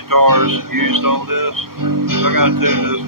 guitars used on this. So I gotta tune this.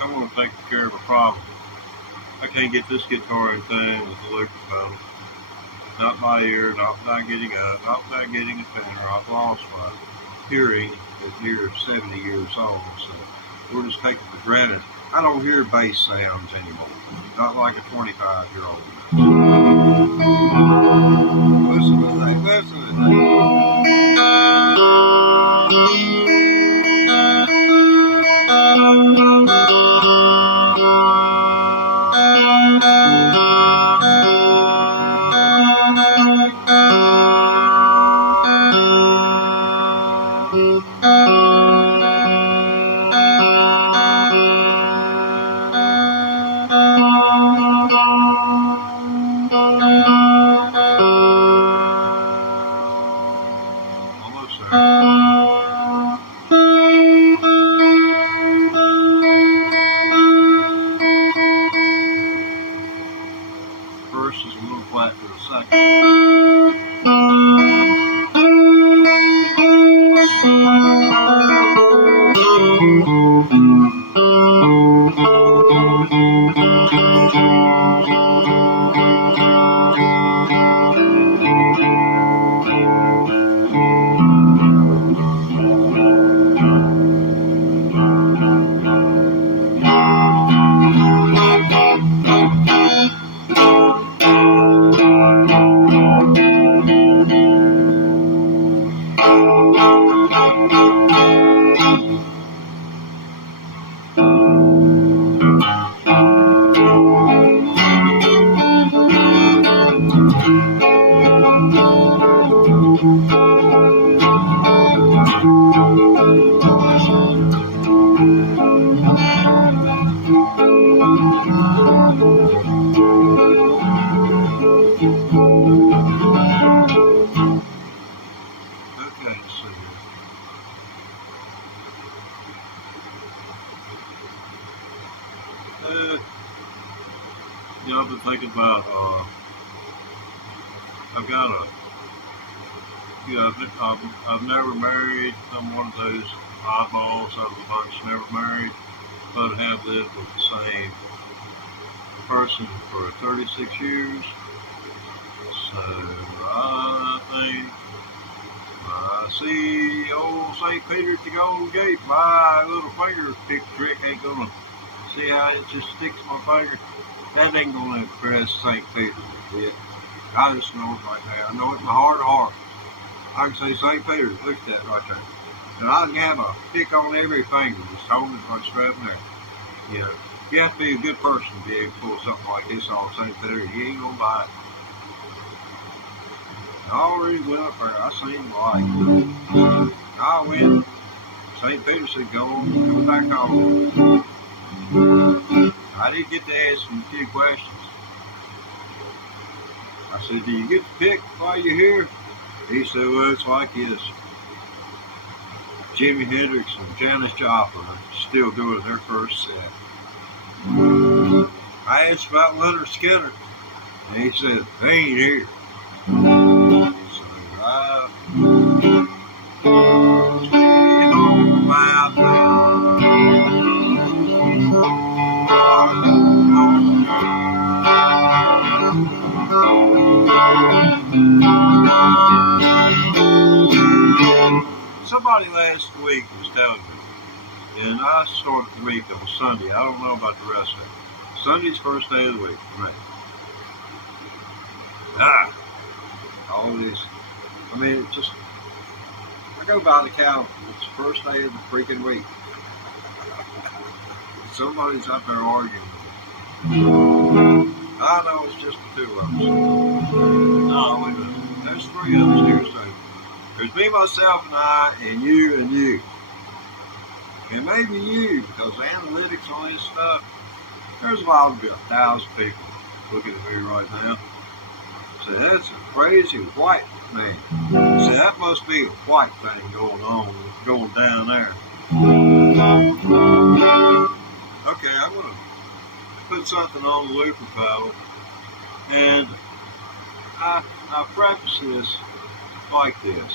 I'm going to take care of a problem. I can't get this guitar in tune with the loop pedal. Not my ear, not getting up, not getting a tuner. I've lost my hearing at near 70 years old, so we're just taking for granted. I don't hear bass sounds anymore, not like a 25-year-old. Listen to that, listen to that. First is a little flat for the second. I've been thinking about, I've got a, I've never married. I'm one of those oddballs out of the bunch, never married, but have lived with the same person for 36 years. So I think I see old St. Peter at the Golden Gate. My little finger pick trick ain't gonna see how it just sticks my finger. That ain't gonna impress St. Peter a bit. I just know it right now. I know it in my heart of hearts. I can say St. Peter, look at that right there. And I can have a pick on every finger, just holding it like straight there. You know, you have to be a good person to be able to pull something like this off St. Peter. You ain't gonna buy it. I already went up there. I seen the light. I went. St. Peter said, go back home. I didn't get to ask him a few questions. I said, do you get to pick while you're here? He said, well, it's like this. Jimi Hendrix and Janis Joplin are still doing their first set. I asked about Leonard Skinner, and he said, they ain't here. So I stay home, my friend. Somebody last week was telling me, and I started the week on Sunday. I don't know about the rest of it. Sunday's first day of the week for me. All this. I mean, it just, I go by the calendar. It's the first day of the freaking week. Somebody's out there arguing with me. I know it's just the two of us. No, wait a minute. There's three of us here, so there's me, myself, and I, and you. And maybe you, because the analytics on this stuff, there's about 1,000 people looking at me right now. So that's a crazy white man. So that must be a white thing going down there. Okay, I'm going to put something on the looper pedal, and I preface this like this.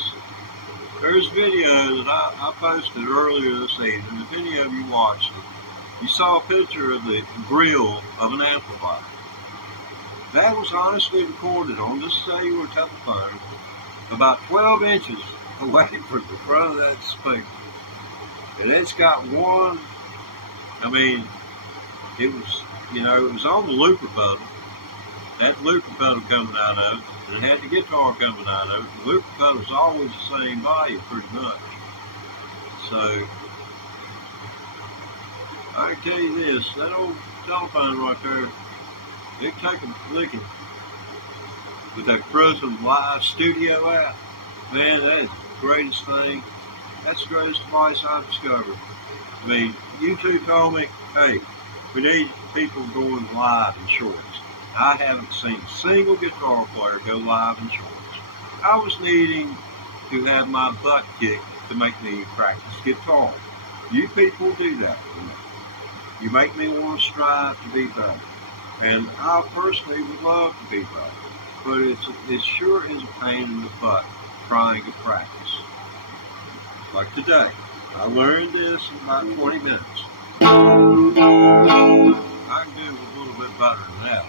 There's a video that I posted earlier this evening. The video you watched it. You saw a picture of the grill of an amplifier. That was honestly recorded on this cellular telephone about 12 inches away from the front of that speaker. And it's got one, I mean, it was on the looper pedal. That looper pedal coming out of it, and it had the guitar coming out of it. The looper pedal was always the same volume, pretty much. So, I can tell you this, that old telephone right there, it can take a licking with that Prism Live Studio app. Man, that is the greatest thing. That's the greatest device I've discovered. I mean, YouTube told me, hey, we need people going live in shorts. I haven't seen a single guitar player go live in shorts. I was needing to have my butt kicked to make me practice guitar. You people do that for me. You make me want to strive to be better. And I personally would love to be better. But it sure is a pain in the butt trying to practice. Like today, I learned this in about 20 minutes. I can do a little bit better than that.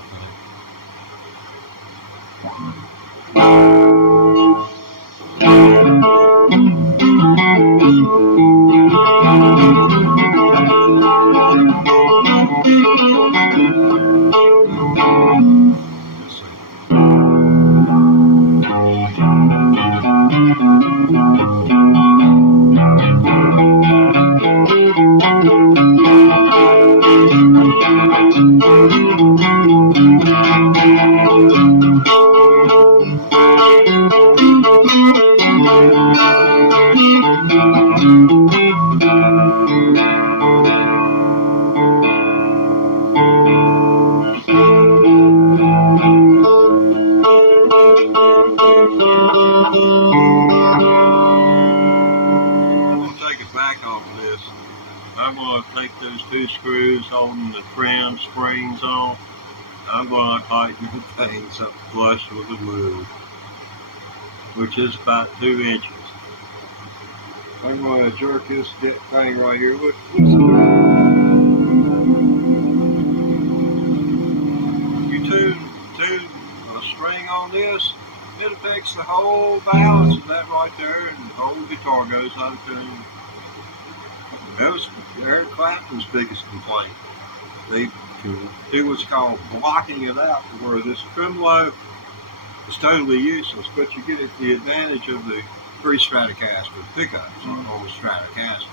I'm going to take those two screws holding the trim springs on, I'm going to tighten the things up flush with the wood, which is about 2 inches. I'm going to jerk this thing right here. Look, you tune a string on this, it affects the whole balance of that right there, and the whole guitar goes out of tune. That was Eric Clapton's biggest complaint. They can do what's called blocking it out to where this tremolo is totally useless, but you get the advantage of the 3 Stratocaster pickups on the Stratocaster.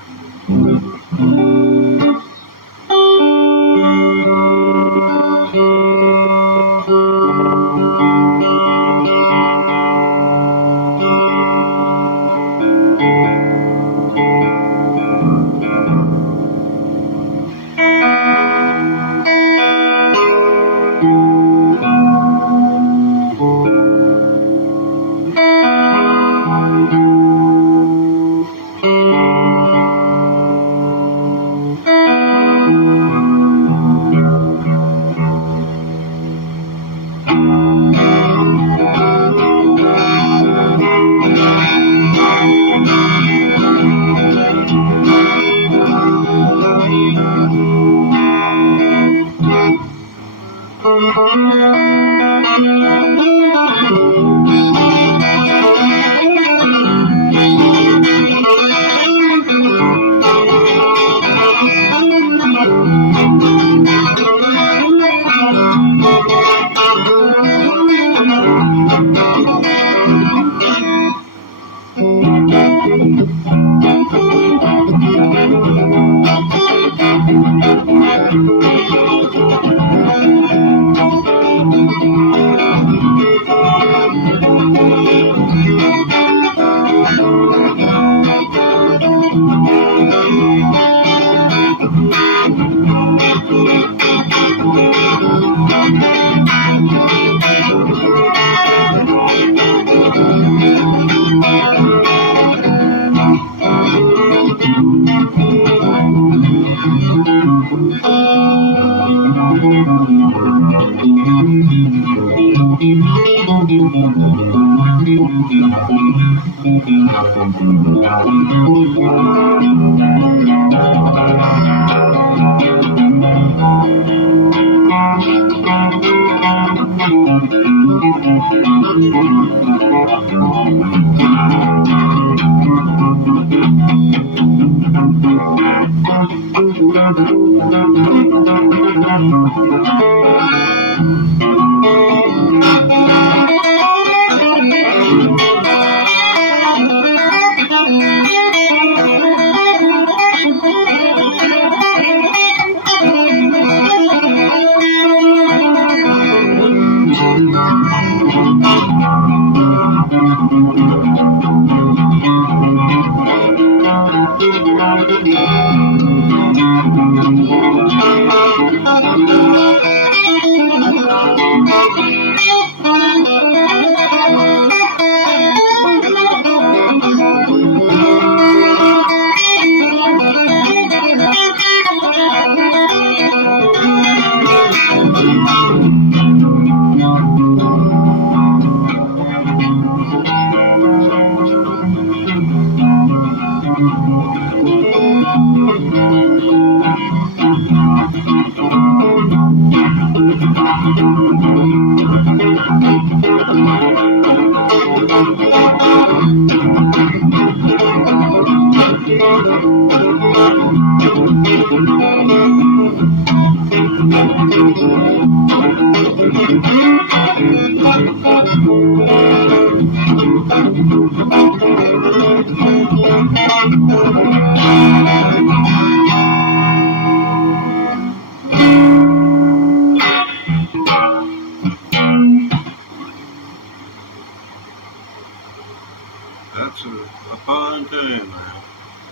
That's a fun tune, man.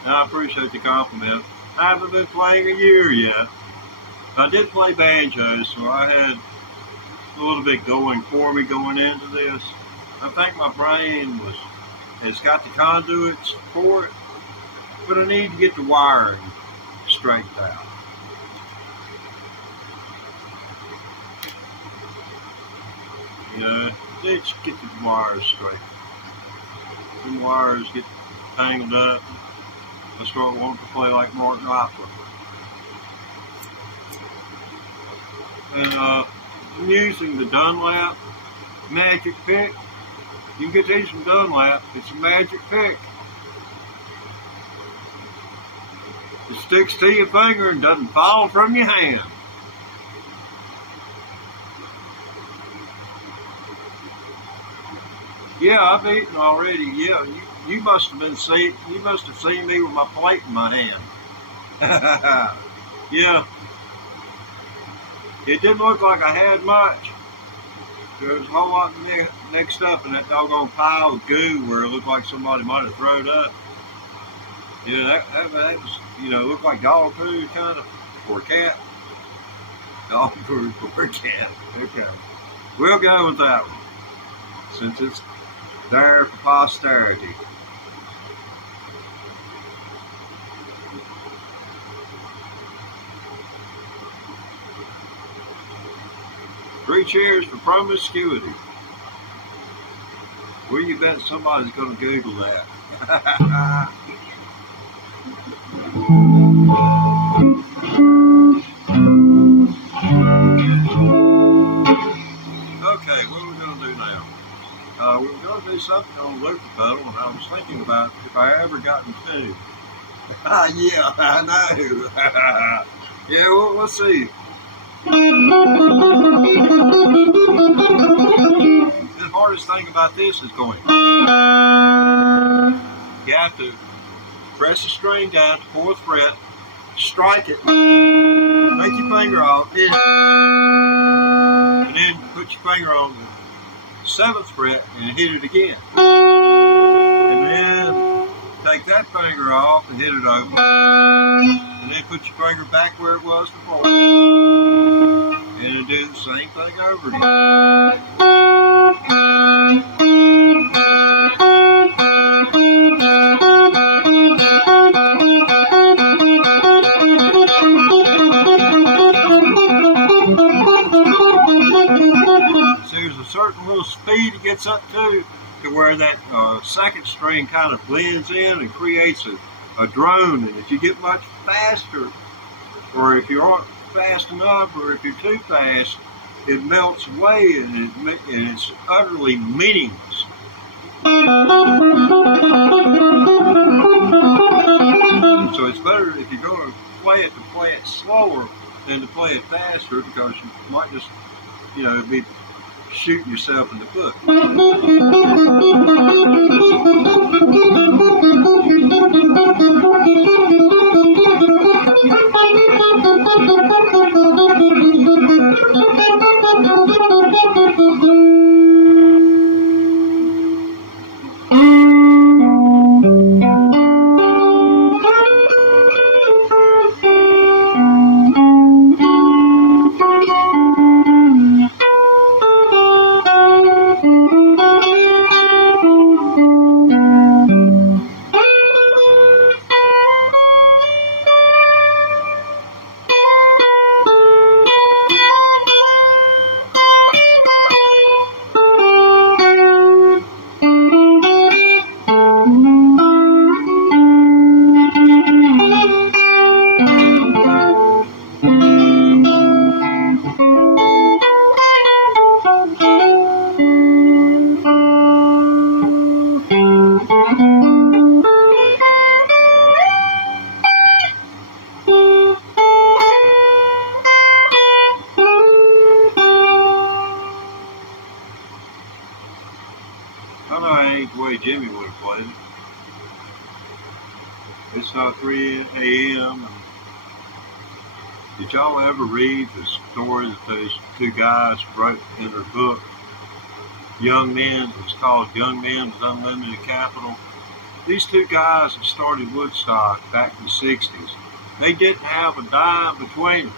I appreciate the compliment. I haven't been playing a year yet. I did play banjo, so I had a little bit going for me going into this. I think my brain has got the conduits for it, but I need to get the wiring straightened out. You know, just get the wires straight. The wires get tangled up. I start wanting to play like Martin Knopfler. And I'm using the Dunlap Magic Pick. You can get these from Dunlap. It's a magic pick. It sticks to your finger and doesn't fall from your hand. Yeah, I've eaten already. Yeah, you must have seen me with my plate in my hand. Yeah, it didn't look like I had much. There was a whole lot mixed up in that doggone pile of goo where it looked like somebody might have thrown up. Yeah, that was, looked like dog food kind of for a cat. Dog food for a cat. Okay. We'll go with that one since it's there for posterity. Three cheers for promiscuity. Where you bet somebody's going to Google that? Okay, what are we going to do now? We're going to do something on loop pedal, and I was thinking about if I ever got in tune. Yeah, I know. Yeah, well, let's see. The hardest thing about this is going. You have to press the string down to 4th fret, strike it, take your finger off, and then put your finger on the 7th fret and hit it again. And then take that finger off and hit it over. And then put your finger back where it was before. And do the same thing over again. So there's a certain little speed it gets up to where that second string kind of blends in and creates a drone. And if you get much faster, or if you aren't fast enough, or if you're too fast, it melts away and it's utterly meaningless. So it's better if you're going to play it slower than to play it faster, because you might just, be shooting yourself in the foot. Jimmy would have played it. It's now 3 a.m. Did y'all ever read the story that those two guys wrote in their book, Young Men? It's called Young Men with Unlimited Capital. These two guys that started Woodstock back in the 60s, they didn't have a dime between them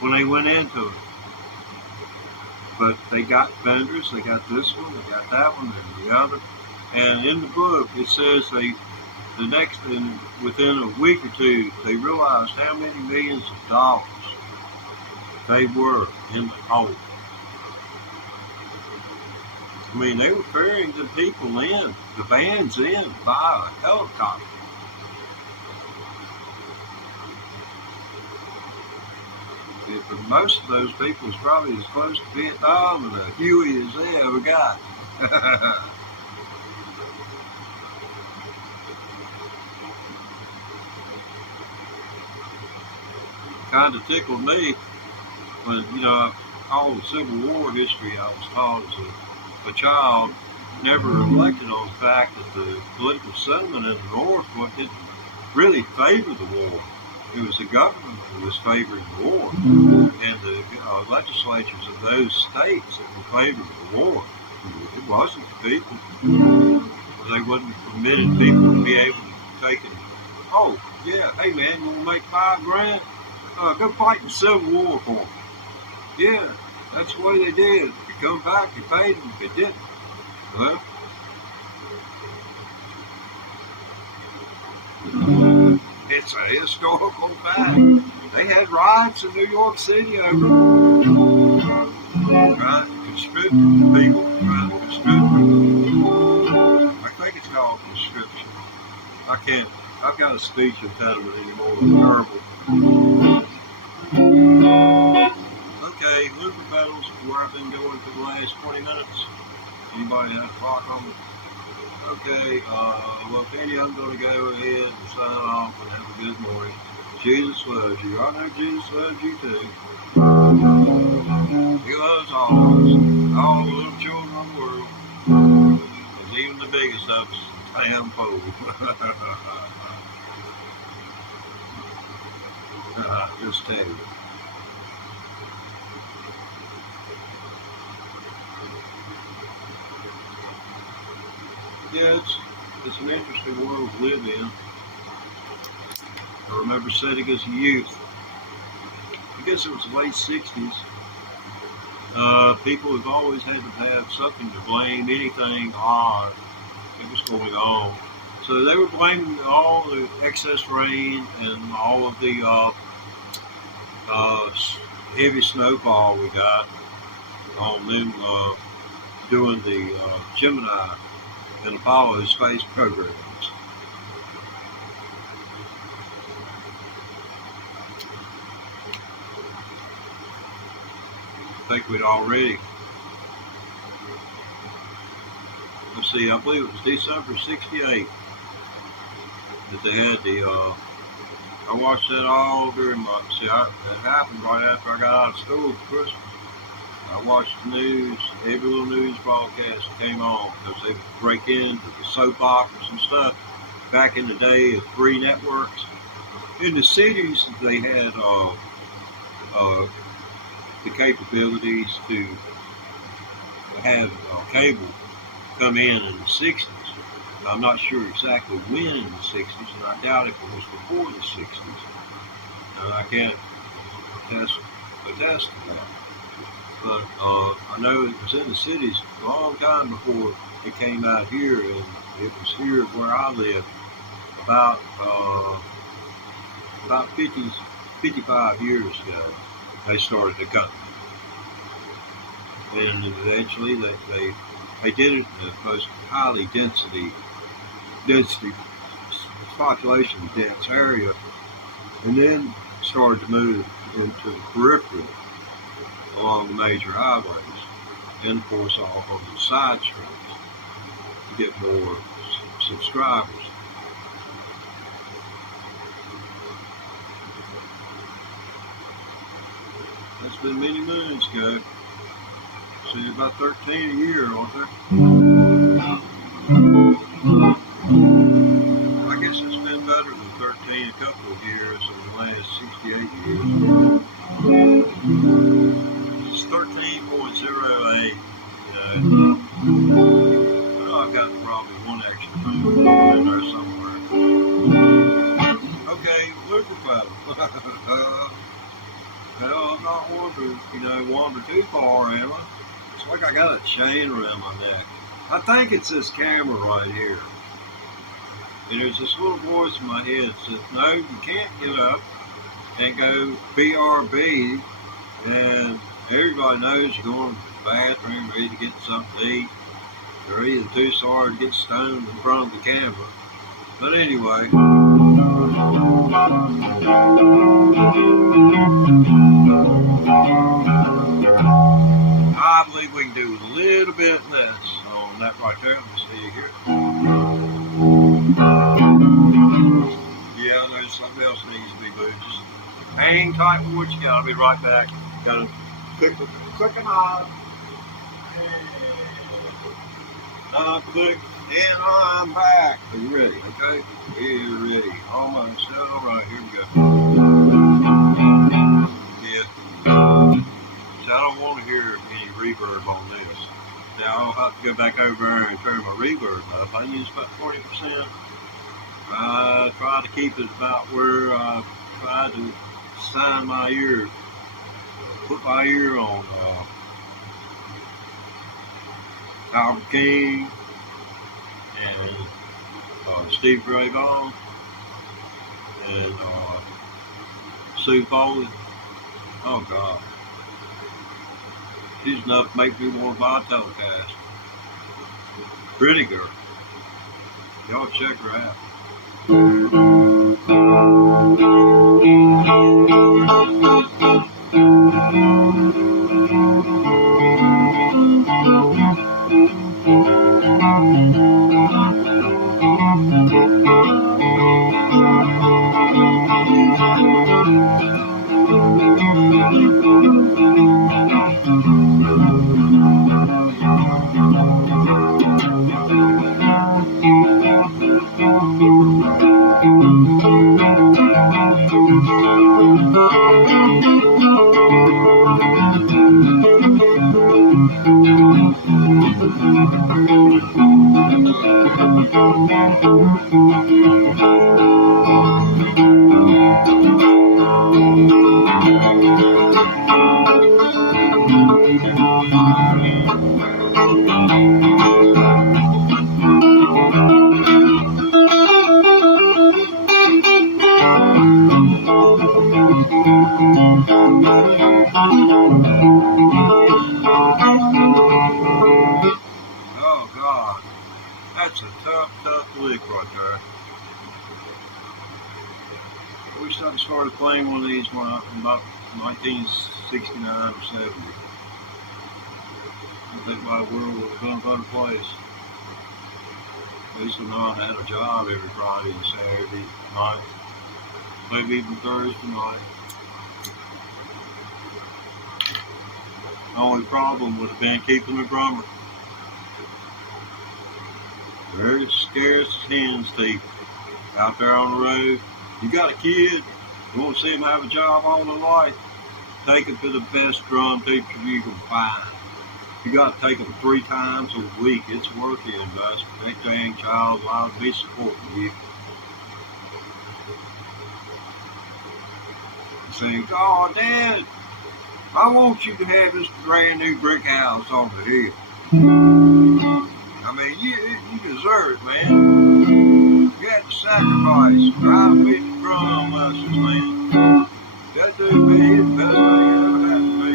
when they went into it. But they got vendors, they got this one, they got that one, and the other. And in the book, it says within a week or two, they realized how many millions of dollars they were in the hole. I mean, they were ferrying the people in, the bands in, by a helicopter. But most of those people was probably as close to Vietnam and a Huey as they ever got. Kind of tickled me when, all the Civil War history I was taught as a child never reflected on the fact that the political settlement in the North didn't really favor the war. It was the government that was favoring the war, and the legislatures of those states that were favoring the war. It wasn't the people. They wouldn't have permitted people to be able to take it. Oh, yeah, hey man, you want to make $5 grand? Go fight in the Civil War for them. Yeah, that's the way they did. If you come back, you paid them. If you didn't, well, it's a historical fact. They had riots in New York City over trying to conscript people, trying to conscript them. I think it's called conscription. I've got a speech impediment anymore. It's terrible. Okay, Luther Battles, where I've been going for the last 20 minutes. Anybody have a clock on me? Okay, well, Penny, I'm going to go ahead and sign off and have a good morning. Jesus loves you. I know Jesus loves you too. He loves all of us, all the little children of the world, because even the biggest of us, damn fool. Just tell you. Yeah, it's an interesting world to live in. I remember sitting as a youth. I guess it was the late 60s. People have always had to have something to blame anything odd that was going on. So they were blaming all the excess rain and all of the heavy snowfall we got on them doing the Gemini and Apollo space programs. I think we'd already, let's see, I believe it was December 68 that they had the, I watched that all during my, see, that happened right after I got out of school for Christmas. I watched the news, every little news broadcast that came on, because they would break into the soap operas and stuff back in the day of 3 networks. In the cities, they had the capabilities to have cable come in the 60s. And I'm not sure exactly when in the 60s, and I doubt if it was before the 60s. And I can't attest to that. But I know it was in the cities a long time before it came out here, and it was here where I live about 55 years ago. They started the company, and eventually they did it in the most highly density population dense area, and then started to move into the periphery along the major highways, and of course all of the side streets to get more subscribers. That's been many moons ago. See, about 13 a year, aren't there? I guess it's been better than 13 a couple of years in the last 68 years. It's 13.08. I've got probably one extra in there somewhere. Okay, Luther Battle. Well, I'm not one to, wander too far, am I? It's like I got a chain around my neck. I think it's this camera right here. And there's this little voice in my head that says, no, you can't get up and go BRB, and everybody knows you're going to the bathroom ready to get something to eat. They're either too sorry to get stoned in front of the camera. But anyway, I believe we can do a little bit less on that right there. Let me see here. Yeah, there's something else needs to be moved. Just hang tight with what you got. I'll be right back. Got to click an eye. Click. And I'm back. Are you ready? Okay? We're ready. Almost. All right, here we go. Yeah. So I don't want to hear any reverb on this. Now I'll have to go back over there and turn my reverb up. I use about 40%. I try to keep it about where I try to sign my ear, put my ear on Albert King and Steve Ray Vaughan and Sue Foley. Oh God. She's enough to make me want to buy a telecast. Pretty girl. Y'all check her out. Oh God, that's a tough lick right there. We started playing one of these in about 1969 or 70. I think my world would have gone a better place. Lisa and I had a job every Friday and Saturday night, maybe even Thursday night. The only problem would have been keeping the drummer. Very scarce as hen's teeth out there on the road. You got a kid, you want to see him have a job all their life, take him to the best drum teacher you can find. You got to take them 3 times a week. It's worth the investment. That dang child's allowed to be supporting you. Saying, oh, Dad, I want you to have this brand new brick house on the hill. I mean, you deserve it, man. You had to sacrifice. Drive me to drum lessons, man. That dude be the best thing you ever had to be.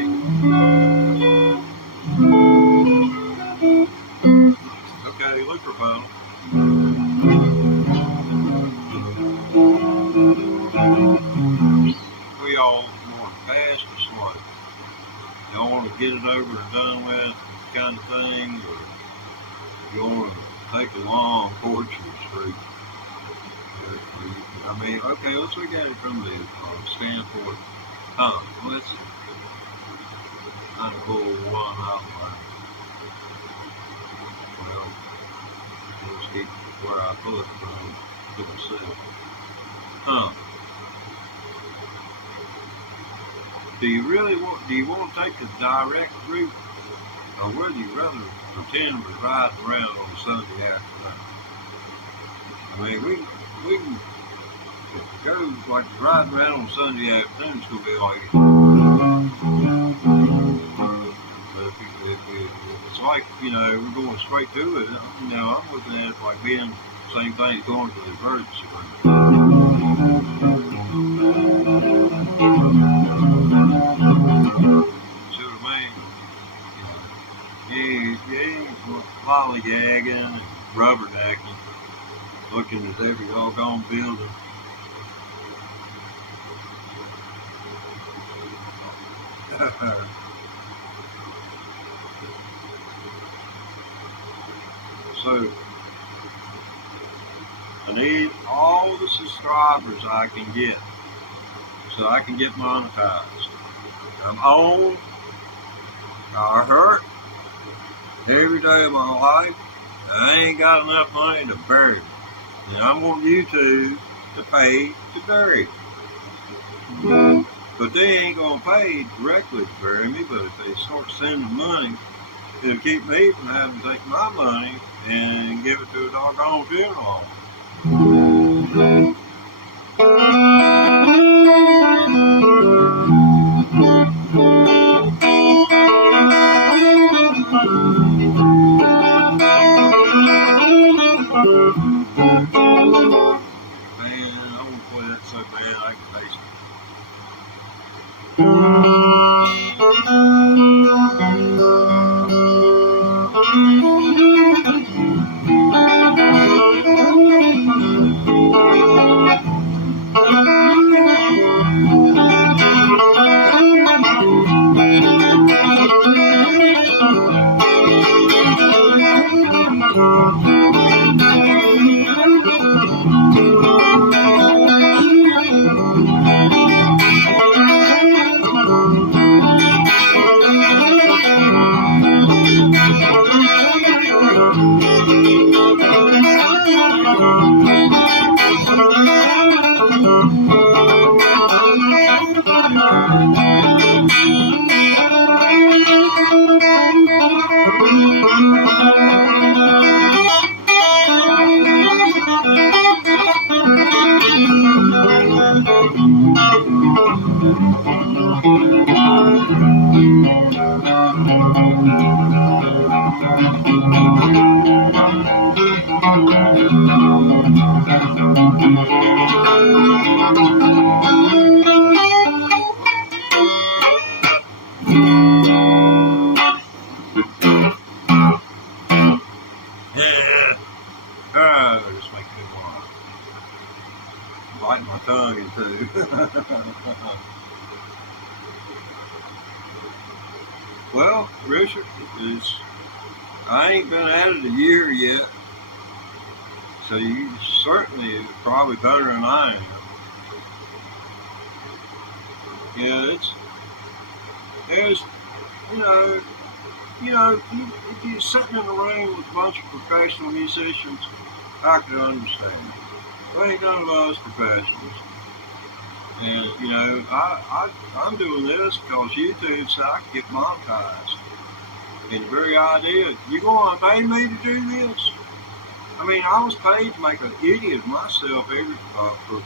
Okay, look for phone. We all want fast or slow. Y'all want to get it over and done with kind of thing, or you want to take a long tortuous street. I mean, okay, let's look at it from the standpoint. Well, let's kind of pull one outline. Well, let's keep where I put myself. Do you want to take the direct route, or would you rather pretend we're riding around on Sunday afternoon? I mean, we can go like riding around on Sunday afternoon. It's gonna be like, but if it's like, we're going straight to it. I'm looking at it like being the same thing as going to the emergency room. See what I mean? You ain't a lot lollygagging and rubbernecking, looking at every doggone building. So I need all the subscribers I can get so I can get monetized. I'm on, I hurt every day of my life. I ain't got enough money to bury me. And I want YouTube to pay to bury me. But they ain't gonna pay directly to bury me, but if they start sending money, it'll keep me from having to take my money and give it to a doggone funeral home. Man, I want to play that so bad I can taste it. Just make me want to bite my tongue in two. Well, Richard, I ain't been at it a year yet, so you certainly probably better than I am. Yeah, there's, if you're sitting in a room with a bunch of professional musicians, I could understand. But ain't none of us professionals. And, I'm doing this because YouTube said I could get monetized. And the very idea, you going to pay me to do this? I mean, I was paid to make an idiot of myself for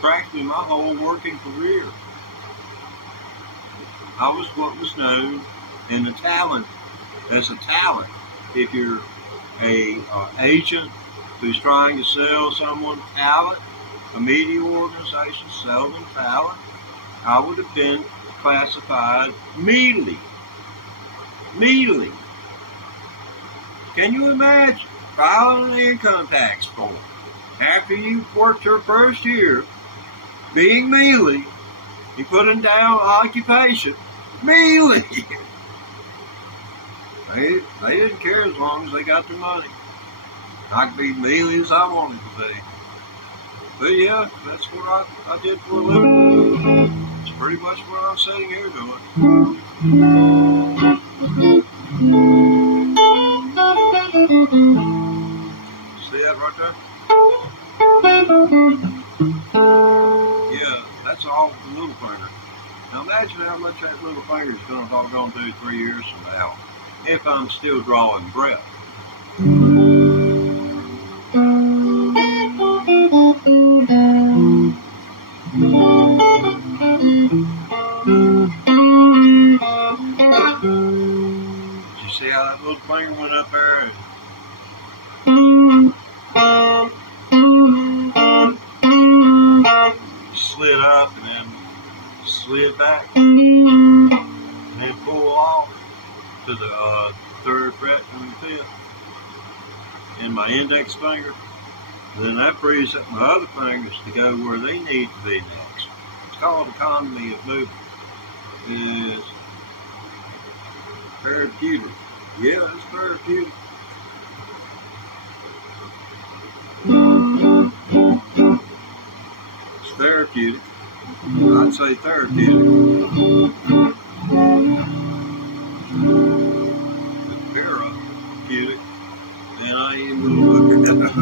practically my whole working career. I was what was known in the talent as a talent. If you're a agent who's trying to sell someone talent, a media organization sell them talent, I would have been classified mealy. Mealy. Can you imagine filing an income tax form after you've worked your first year, being mealy, you putting down occupation, mealy? They didn't care as long as they got their money. I could be mealy as I wanted to be. But yeah, that's what I did for a living. It's pretty much what I'm sitting here doing. See that right there? Yeah, that's all the little finger. Now imagine how much that little finger is going to do 3 years from now, if I'm still drawing breath. Did you see how that little finger went up there and slid up and then slid back and then pull off to the third fret and the fifth? in my index finger. Then that frees up my other fingers to go where they need to be next. It's called economy of movement. It's therapeutic. Yeah, it's therapeutic. It's therapeutic. I'd say therapeutic. It's therapeutic. And I ain't even looking at it.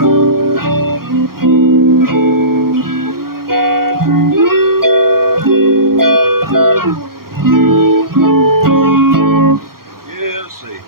Yeah, let's see.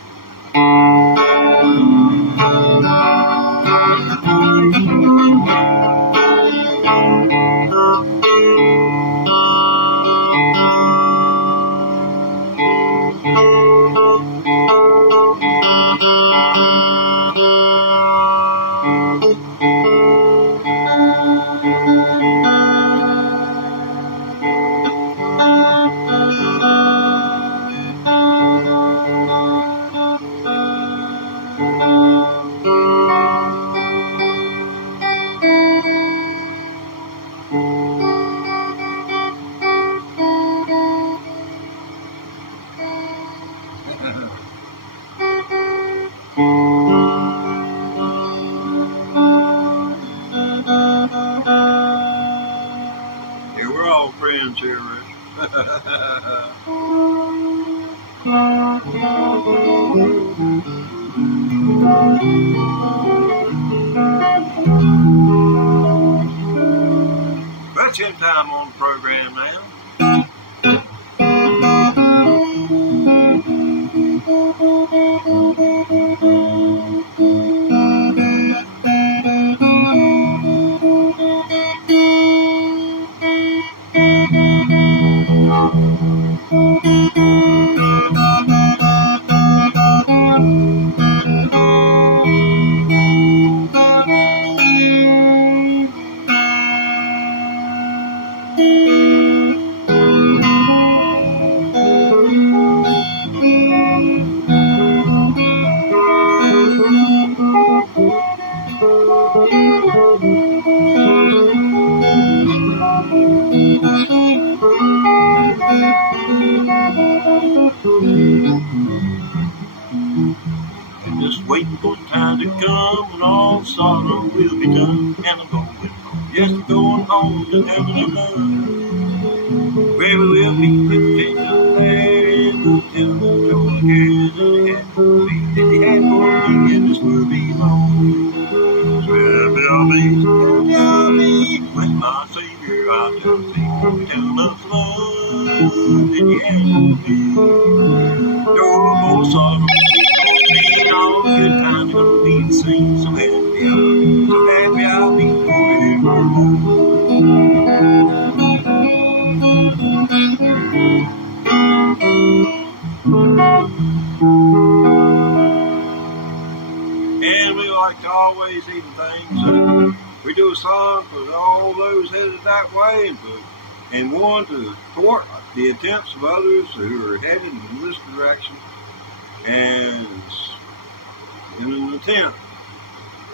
Yeah, we're all friends here, Rich. Let's hit time on the program now. Just waiting for the time to come when all sorrow will be done. And I'm going home, yes, I'm going home to heaven above, where we will be with the angels there in the heaven of joy. Cares that he had for me, that he had for me, and this will be home. So happy I'll be, when my Savior I'll just see, tell him of love that he had for me. No more sorrow. All good times gonna be the same. So happy I'll be forevermore. And we like to always even things. We do a song for all those headed that way, and one to thwart the attempts of others who are headed in this direction, and in an attempt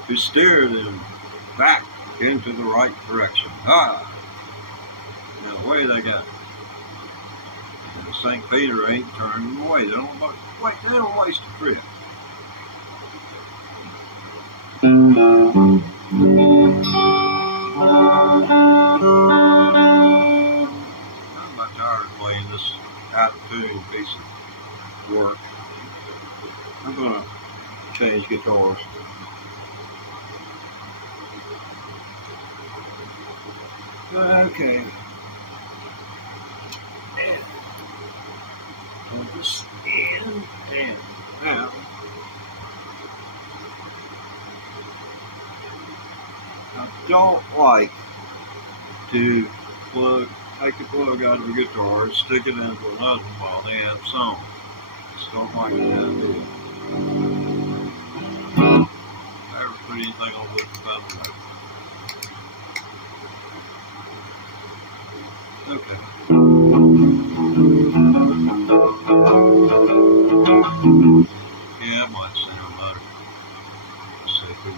to steer them back into the right direction. And away they go. And St. Peter ain't turning them away. They don't waste a trip. I'm about tired of playing this out of tune piece of work. I'm gonna change guitars. Okay. And put this in and out. I don't like to take the plug out of the guitar and stick it into another one while they have song. Just don't like that. Never put anything on with the pedal. Okay. Yeah, it might sound better. Let's see if we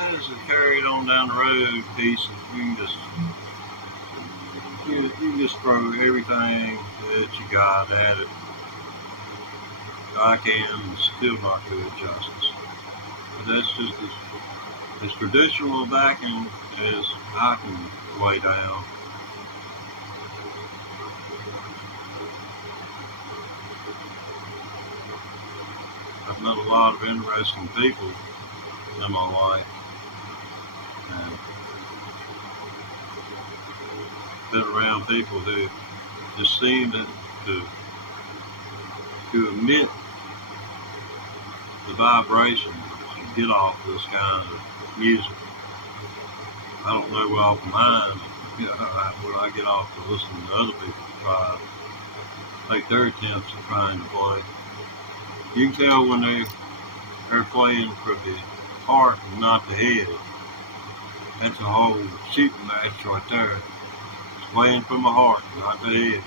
As it carried on down the road, pieces, you can just throw everything that you got at it. I can still not do it justice. But that's just as traditional backing as I can lay down. I've met a lot of interesting people in my life. And been around people who just seem to emit the vibration and get off this kind of music. I don't know off mine, when I get off to listen to other people try, take their attempts at trying to play. You can tell when they're playing for the heart and not the head. That's a whole shooting match right there. It's playing from the heart, not the head.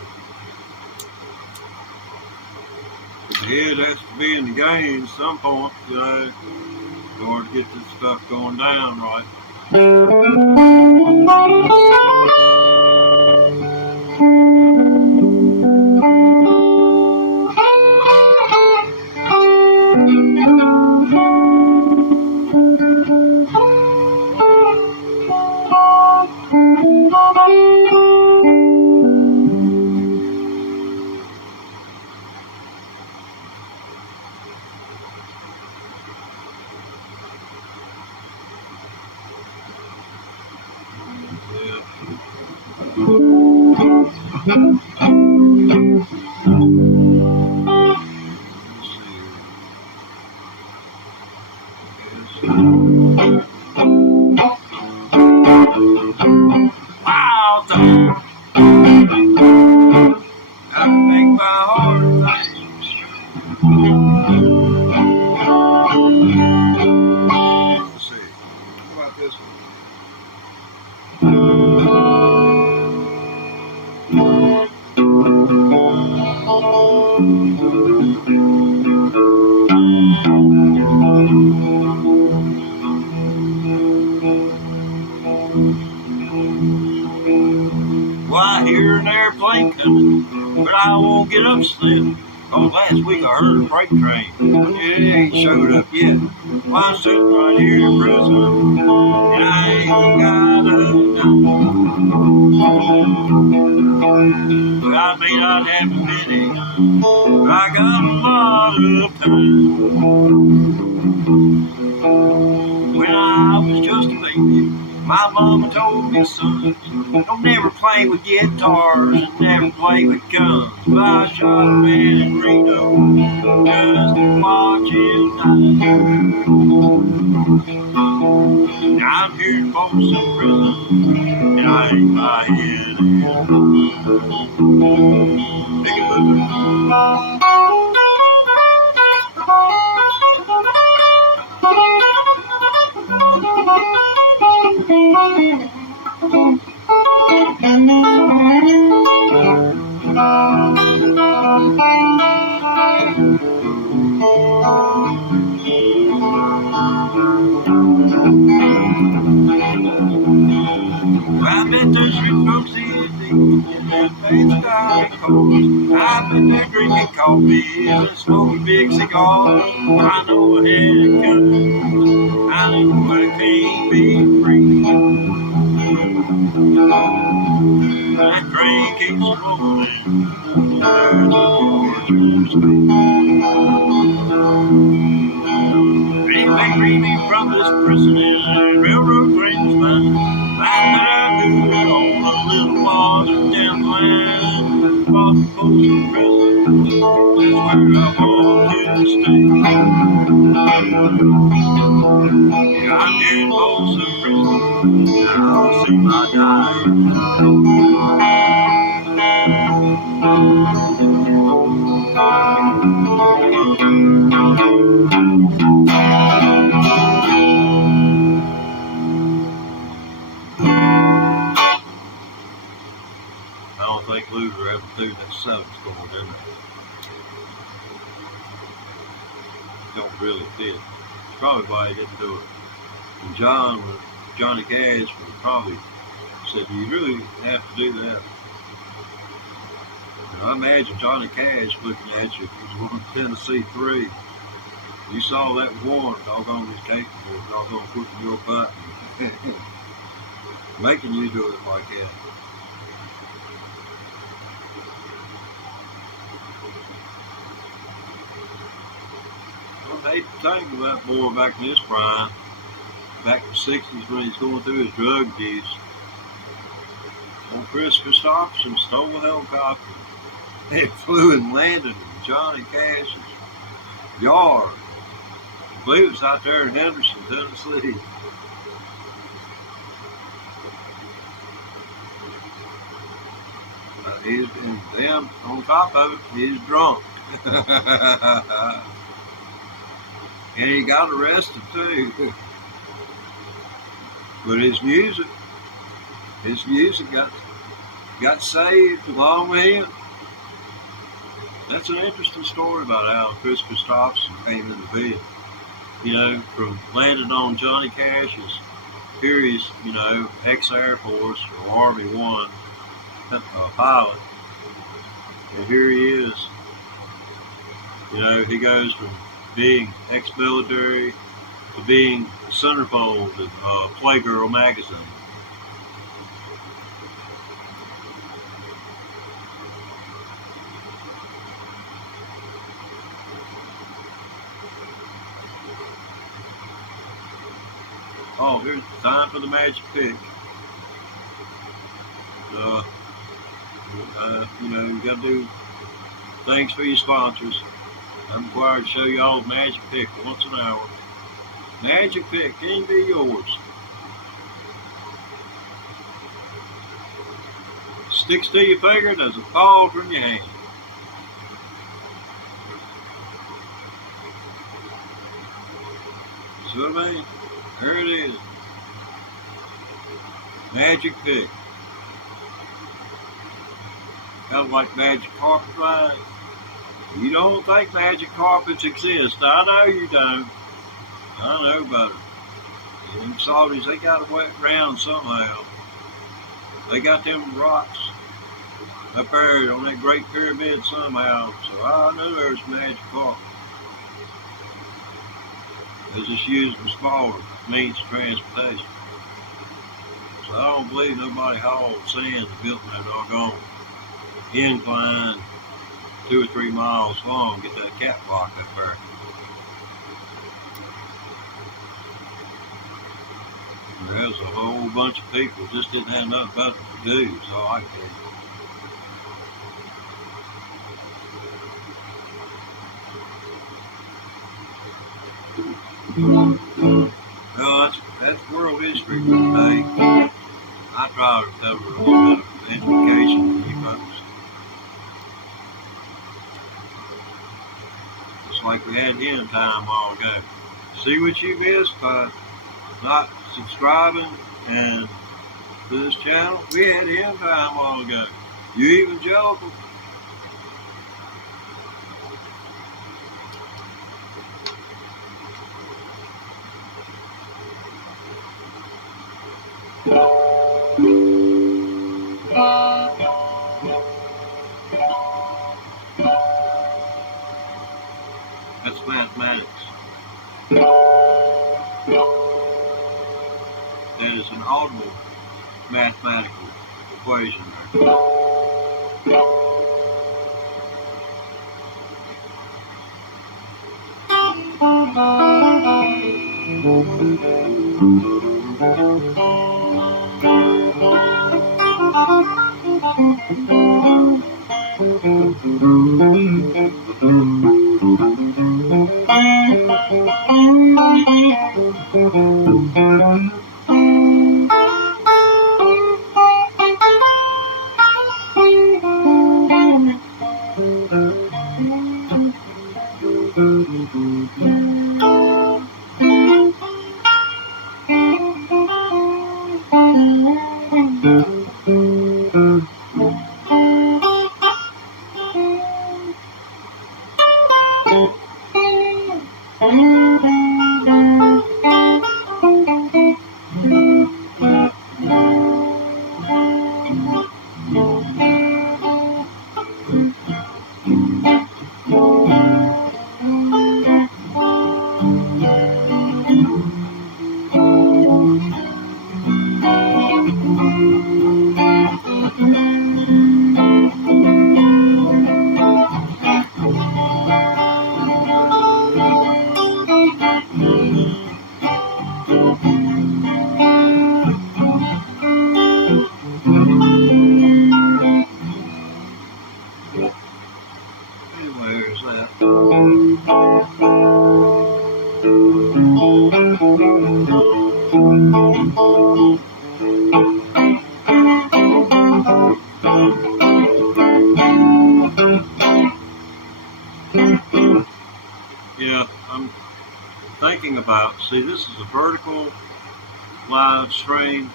The head has to be in the game at some point, in order to get this stuff going down right. Wow, I make my heart things. Let's see. How about this one? Why, hear an airplane coming, but I won't get upset. Cause last week I heard a freight train, but it ain't showed up yet. Why, I'm sitting right here in prison, and I ain't got a dime. But I may not have a penny, but I got a lot of time. When I was just a baby, my mama told me, son, don't never play with guitars and never play with guns. But I shot a man in Reno just to watch him die. Now I'm here in Folsom Prison, and I ain't my head in. I bet there's rich folks in that fancy dining cars. I bet they're drinking coffee and smoking big cigars. I know I had it coming. I know I can't be free. That train keeps rolling. There's a gorgeous Anything free me from this prison and railroad trains mine. Like that I do on a little water down the line. Across the Folsom Prison, that's where I want to stay. Yeah, I'm here in Folsom Prison, I'll see my guy. I don't think Luther ever threw that 7 score, did he? Don't really fit. That's probably why he didn't do it. And Johnny Cash would probably said, "You really have to do that." And I imagine Johnny Cash looking at you if he was on Tennessee 3. You saw that one, doggone was capable of doggone pushing your button. Making you do it like that. I hate to think of that boy back in his prime, back in the 60s when he's going through his drug use. Old Chris Christopherson stole a helicopter. It flew and landed in Johnny Cash's yard. I believe it was out there in Henderson, Tennessee. And then on top of it, he's drunk. And he got arrested too. But his music got saved along with him. That's an interesting story about how Chris Christopherson came into being. You know, from landing on Johnny Cash's, here he's, you know, ex-Air Force or Army One pilot. And here he is. You know, he goes from being ex-military to being the centerfold of Playgirl magazine. Oh, here's time for the magic pick. You know, you got to do things for your sponsors. I'm required to show you all the magic pick once an hour. Magic pick can be yours. Sticks to your finger, doesn't fall from your hand. See what I mean? There it is. Magic pick. Kind of like magic carpet ride. You don't think magic carpets exist. I know you don't. I know about it. Them Saudis, they got to wet around somehow. They got them rocks up there on that Great Pyramid somehow. So I know there's magic carpet. They just use them smaller means of transportation. So I don't believe nobody hauled sand and built that doggone incline 2 or 3 miles long, get that catwalk up there. There's a whole bunch of people just didn't have nothing better to do, so I can well, that's world history for today. I try to cover a little bit of education for you folks. just like we had hen time a while ago. See what you missed by not subscribing and to this channel? We had hen time a while ago. You evangelical. That's mathematics. That is an audible mathematical equation there. Yeah, I'm thinking about, see, this is a vertical live stream.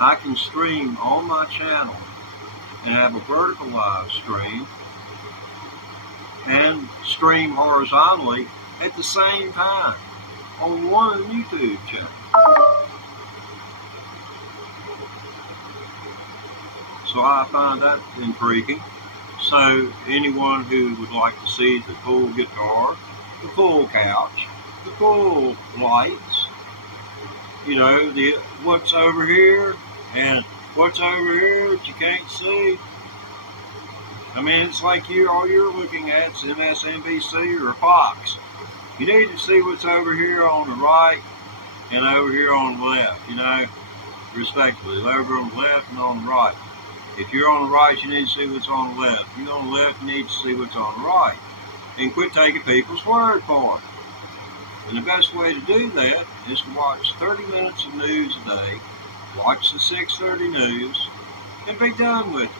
I can stream on my channel and have a vertical live stream and stream horizontally at the same time on one YouTube channel. So I find that intriguing. So anyone who would like to see the full guitar, the full couch, the full lights, you know, the what's over here and what's over here that you can't see. I mean, it's like all you're looking at is MSNBC or Fox. You need to see what's over here on the right and over here on the left, you know, respectively, over on the left and on the right. If you're on the right, you need to see what's on the left. If you're on the left, you need to see what's on the right. And quit taking people's word for it. And the best way to do that is to watch 30 minutes of news a day, watch the 6:30 news, and be done with it.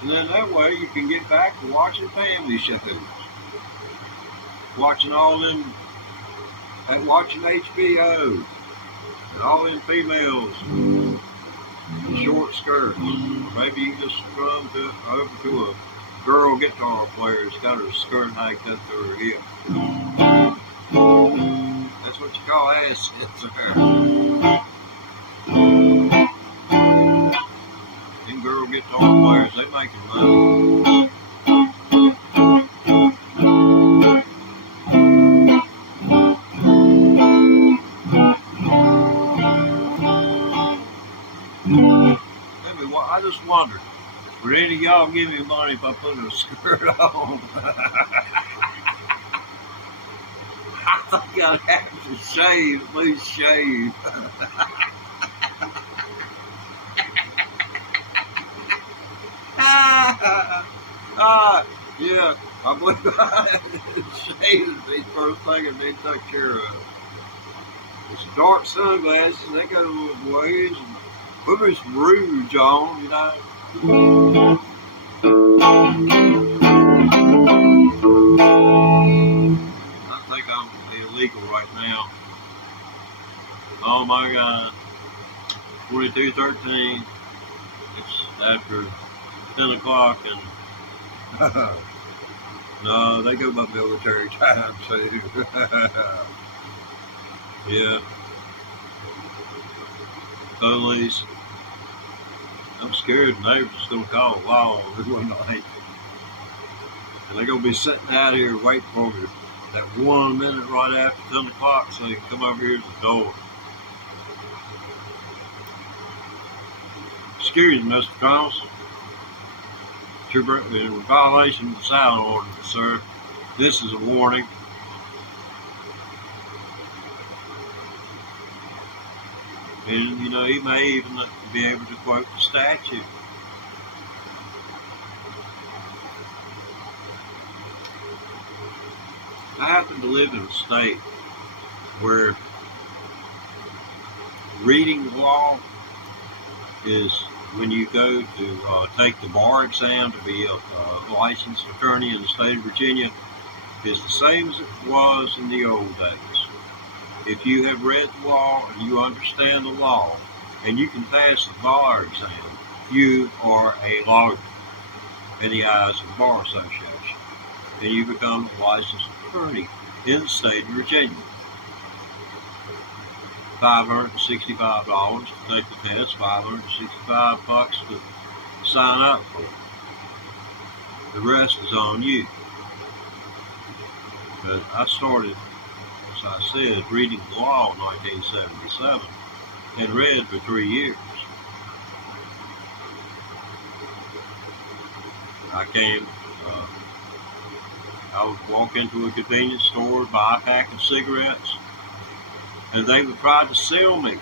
And then that way you can get back to watching family shows. Watching all them, and watching HBO, and all them females in short skirts. Maybe you can just come over to a girl guitar player that's got her skirt hiked up to her hip. That's what you call ass hits there. Them girl guitar players, they making money. I just wondered, would any of y'all give me money if I put a skirt on? I think I'd have to shave, at least shave. Yeah, I believe I had to shave the first thing and they took care of. It's dark sunglasses, they got a little ways, and put me some rouge on, you know. illegal right now. Oh my God. 2213. It's after 10 o'clock and no, they go by military time too. Yeah. Police. I'm scared the neighbors is going to call law one night. And they're going to be sitting out here waiting for me that 1 minute right after 10 o'clock so they can come over here to the door. Excuse me, Mr. Thomas. You're in violation of the sound ordinance, sir. This is a warning. And, you know, he may even be able to quote the statute. I happen to live in a state where reading the law is when you go to take the bar exam to be a licensed attorney in the state of Virginia, is the same as it was in the old days. If you have read the law and you understand the law and you can pass the bar exam, you are a lawyer in the eyes of the Bar Association. And you become a licensed attorney in the state of Virginia. $565 to take the test, $565 to sign up for it. The rest is on you. But I started, as I said, reading the law in 1977 and read for 3 years. I would walk into a convenience store, buy a pack of cigarettes, and they would try to sell me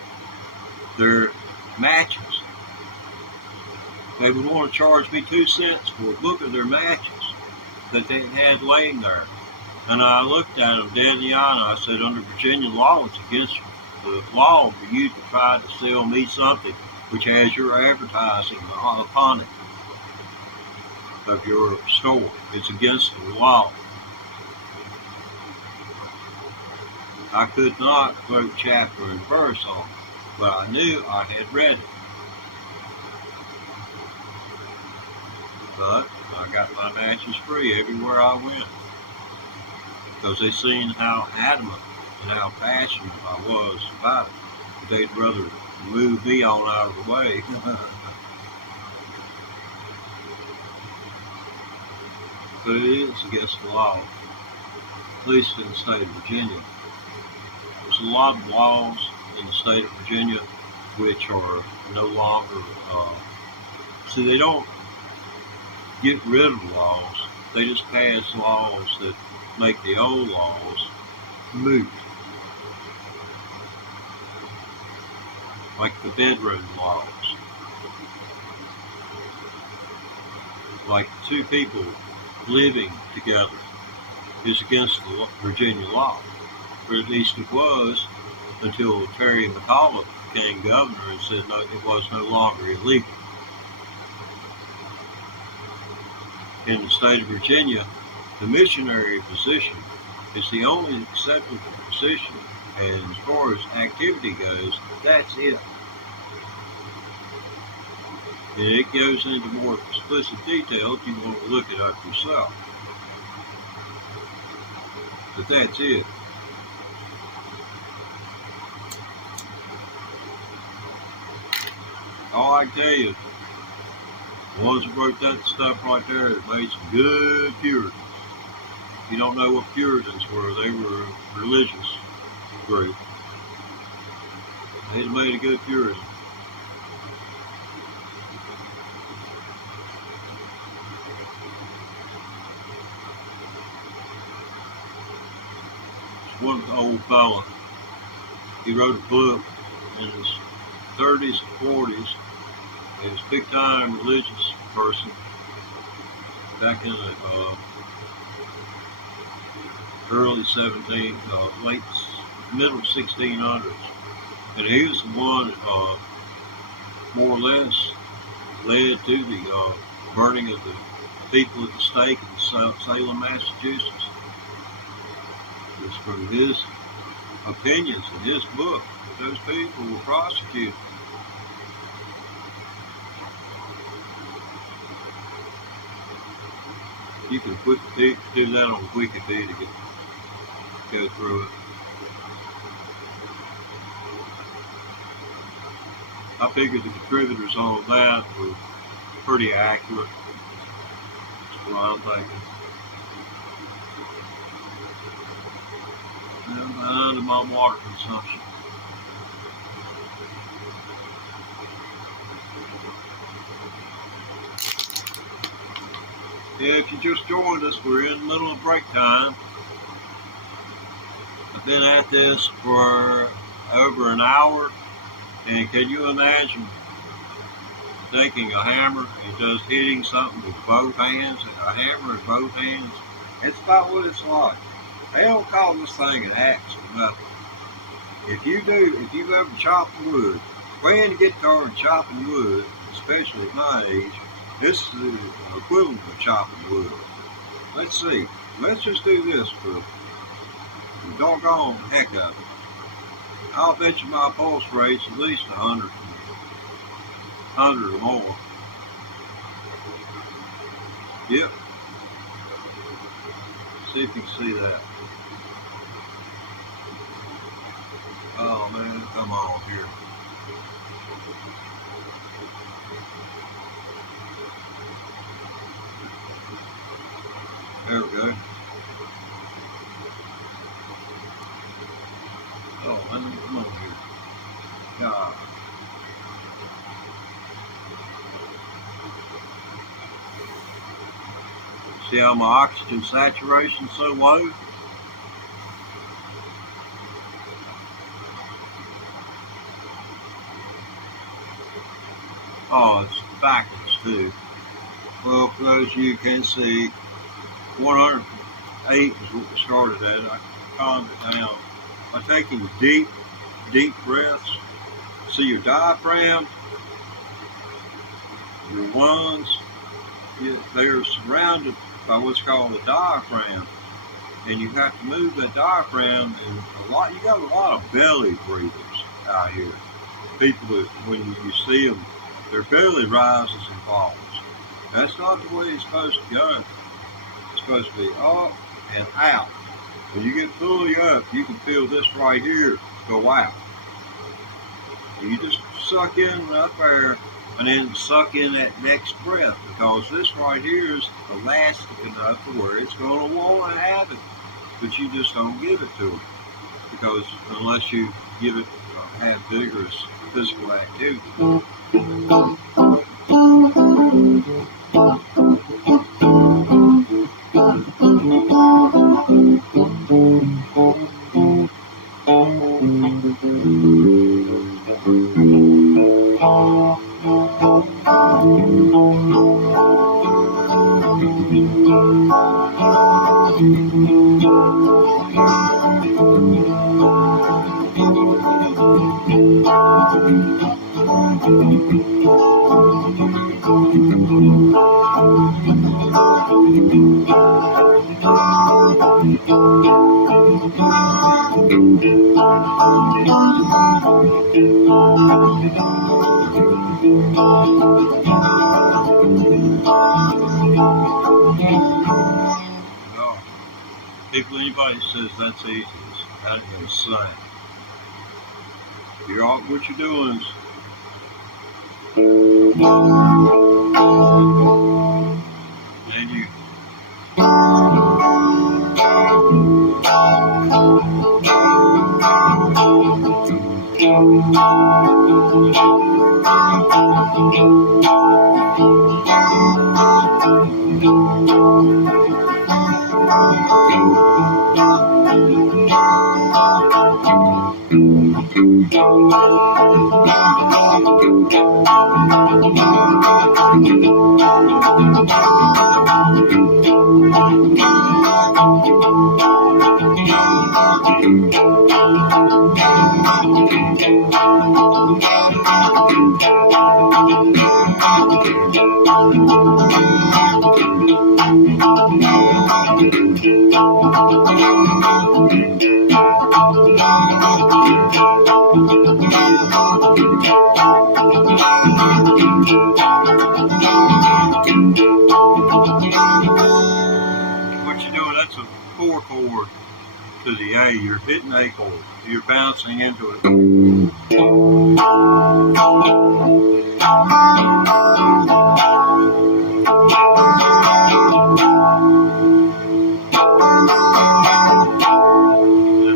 their matches. They would want to charge me 2 cents for a book of their matches that they had laying there. And I looked at them dead in the eye and I said, under Virginia law, it's against the law for you to try to sell me something which has your advertising upon it of your store. It's against the law. I could not quote chapter and verse on it, but I knew I had read it. But I got my matches free everywhere I went because they seen how adamant and how passionate I was about it. They'd rather move me on out of the way. But it is against the law, at least in the state of Virginia. There's a lot of laws in the state of Virginia which are no longer, see, they don't get rid of laws, they just pass laws that make the old laws moot. Like the bedroom laws. Like 2 people living together is against the Virginia law, or at least it was until Terry McAuliffe became governor and said no, it was no longer illegal. In the state of Virginia, the missionary position is the only acceptable position, and as far as activity goes, that's it. And it goes into more explicit detail if you want to look it up yourself. But that's it. All I can tell you, the ones that wrote that stuff right there, it made some good Puritans. If you don't know what Puritans were, they were a religious group. They'd made a good Puritan. One old fella, he wrote a book in his 30s and 40s. He was a big-time religious person back in the early middle 1600s. And he was the one that more or less led to the burning of the people at the stake in Salem, Massachusetts. It was from his opinions in his book, those people were prosecuted. You can do that on Wikipedia to go through it. I figured the contributors on that were pretty accurate. That's what I'm thinking. I'm behind in my water consumption. Yeah, if you just joined us, we're in the middle of break time. I've been at this for over an hour, and can you imagine taking a hammer and just hitting something with both hands, a hammer in both hands? It's about what it's like. They don't call this thing an axe for nothing. If you've ever chopped wood, playing the guitar and chopping wood, especially at my age, this is the equivalent of chopping wood. Let's see. Let's just do this for the doggone heck of it. I'll bet you my pulse rate's at least 100 or more. Yep. See if you can see that. Oh man, come on here. There we go. Oh, man, come on here. God. See how my oxygen saturation's so low? Oh, it's backwards too. Well, for those of you who can see, 108 is what we started at. I calmed it down by taking deep breaths. See your diaphragm, your lungs, they're surrounded by what's called the diaphragm, and you have to move that diaphragm. And you got a lot of belly breathers out here. People that when you see them, their belly rises and falls. That's not the way it's supposed to go. It's supposed to be up and out. When you get fully up, you can feel this right here go out. You just suck in right there and then suck in that next breath, because this right here is elastic enough to where it's going to want to have it, but you just don't give it to it, because unless you give it have vigorous physical activity. If anybody says that's easy, that ain't gonna say. What you're doing is and you that's a 4 chord to the A. You're hitting A chord. You're bouncing into it. And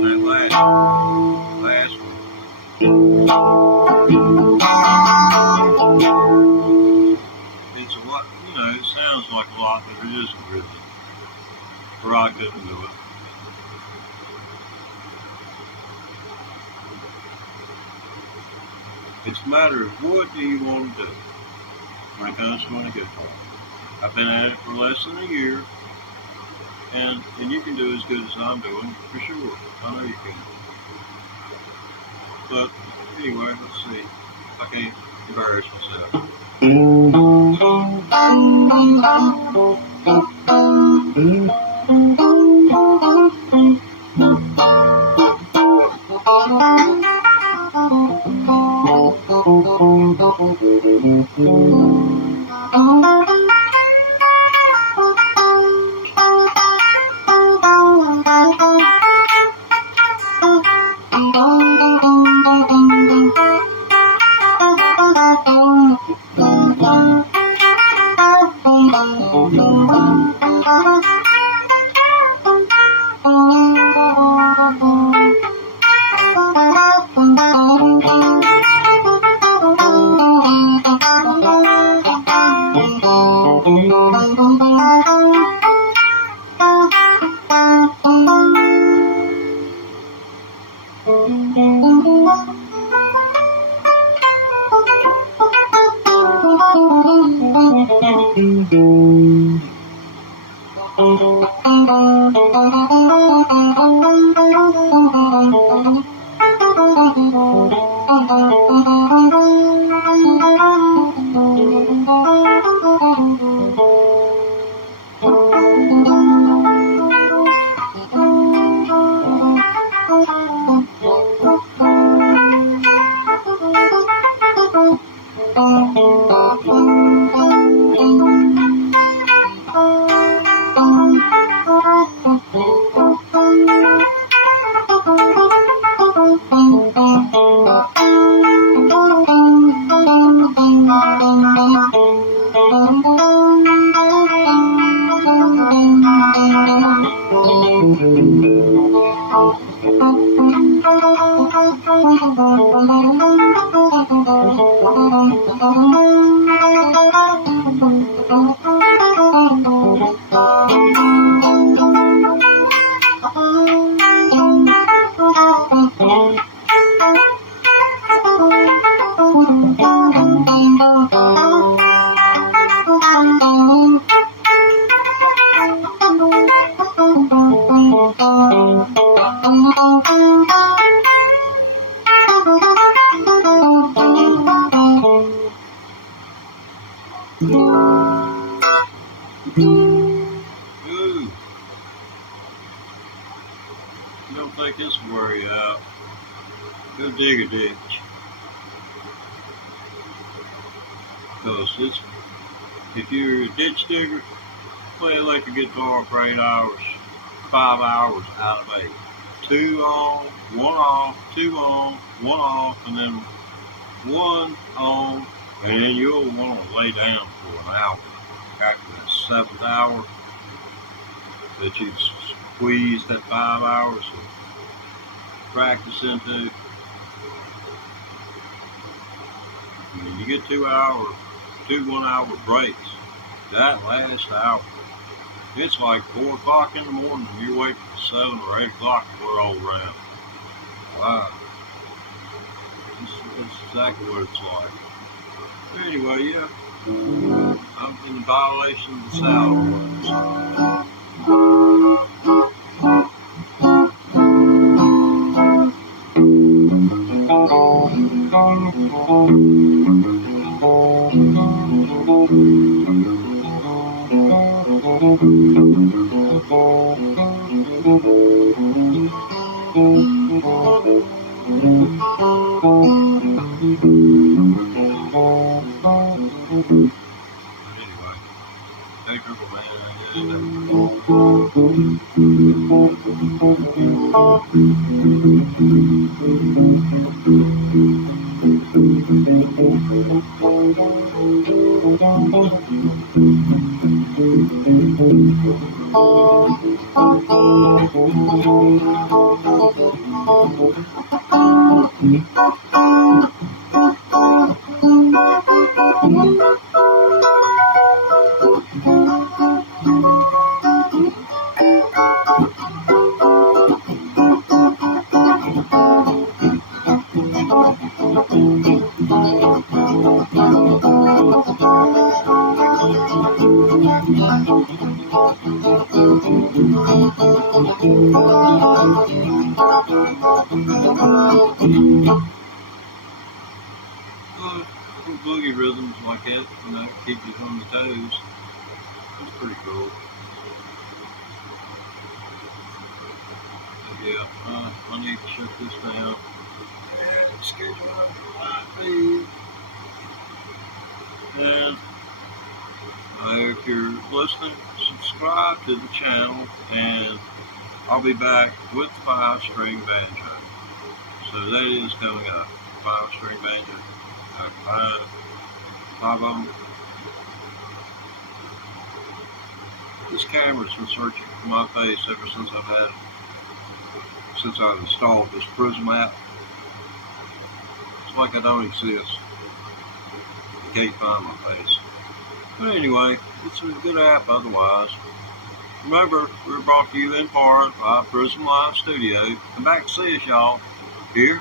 then that last one. It's a lot, it sounds like a lot, but it isn't really. Or I couldn't do it. It's a matter of what do you want to do when it comes to a guitar. I've been at it for less than a year, and you can do as good as I'm doing, for sure. I know you can. But anyway, let's see. I can't embarrass myself. You don't think this will wear you out? Go dig a ditch. Because if you're a ditch digger, play electric guitar for 8 hours, 5 hours out of 8. 2 on, 1 off, 2 on, 1 off, and then 1 on, and then you'll want to lay down for an hour. After that 7th hour that you've squeezed that 5 hours of practice into, and you get 2 1 hour breaks. That last hour, it's like 4 o'clock in the morning and you're waiting for 7 or 8 o'clock to roll around. Wow. That's exactly what it's like. Anyway, yeah. I'm in violation of the sound Anyway, hey, Triple Man. Boogie rhythms like that, keep you on the toes. It's pretty cool. But yeah, I need to shut this down and schedule my feed. And if you're listening, subscribe to the channel, and I'll be back with 5-string banjo. So that is coming up. 5-string banjo. Five of them. This camera's been searching for my face ever since I've installed this Prism app. It's like I don't exist. You can't find my face. But anyway, it's a good app otherwise. Remember, we're brought to you in part by Prism Live Studio. Come back to see us, y'all. Here